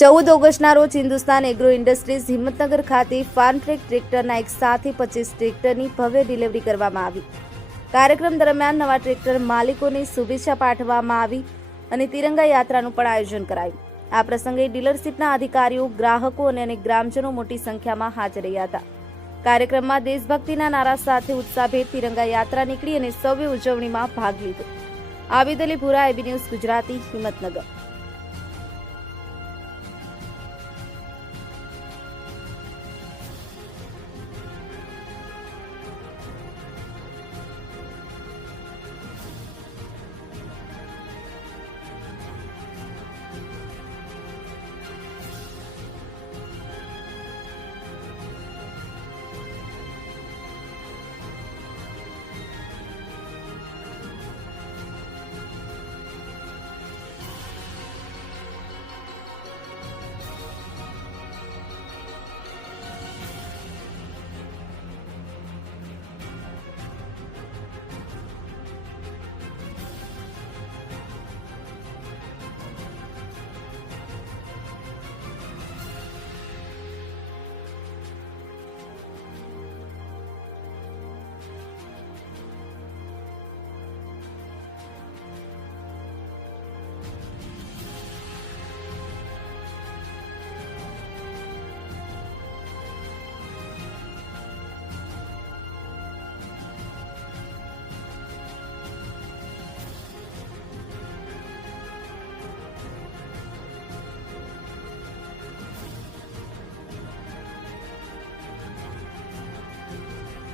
14 ઓગસ્ટના રોજ Hindustan agro industries Himmatnagar ખાતે ફાર્મટ્રેક ટ્રેક્ટરના એક સાથે 25 ટ્રેક્ટરની ભવ્ય ડિલિવરી કરવામાં આવી। કાર્યક્રમ દરમિયાન નવા ટ્રેક્ટર માલિકોને શુભેચ્છા પાઠવવામાં આવી અને તિરંગા યાત્રાનું પણ આયોજન કરાયું। આ પ્રસંગે ડીલરશીપના અધિકારીઓ, ગ્રાહકો અને અનેક ગ્રામજનો મોટી સંખ્યામાં હાજર રહ્યા હતા। કાર્યક્રમમાં દેશભક્તિના નારા સાથે ઉત્સાહભેર તિરંગા યાત્રા નીકળી અને સૌએ ઉજવણીમાં ભાગ લીધો। આબિદ અલી ભુરા, એબી ન્યૂઝ ગુજરાતી, હિંમતનગર।